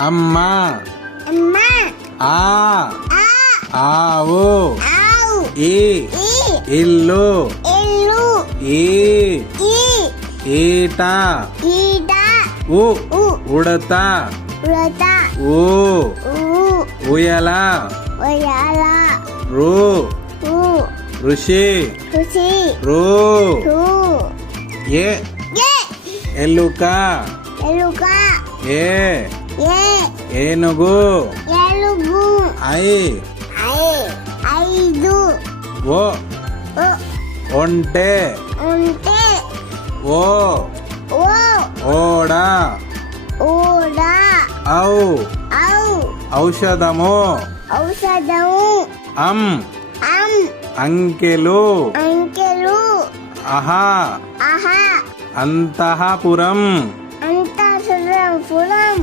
అమ్మ అమ్మ ఆ ఆ ఆవు ఆవు ఈ ఈ ఇల్లు ఇల్లు ఈ ఈ ఈట ఈట ఉ ఉ ఉడత ఉడత ఊ ఊ ఉయల ఉయ్యాల రు ఊ ఋషి ఖుషి రు రు ఏ ఏ ఎలుక ఎలుక ఏ ఏ ఏనుగు ఎలుగు ఐ ఐ ఐదు ఓ ఓ ఒంటె ఉంటే ఓ ఓ ఓడ ఓడ ఔ ఔ ఔషధము ఔషధము అం అం అంకెలు అంకెలు అహ ఆహా అంతఃపురం అంతఃపురం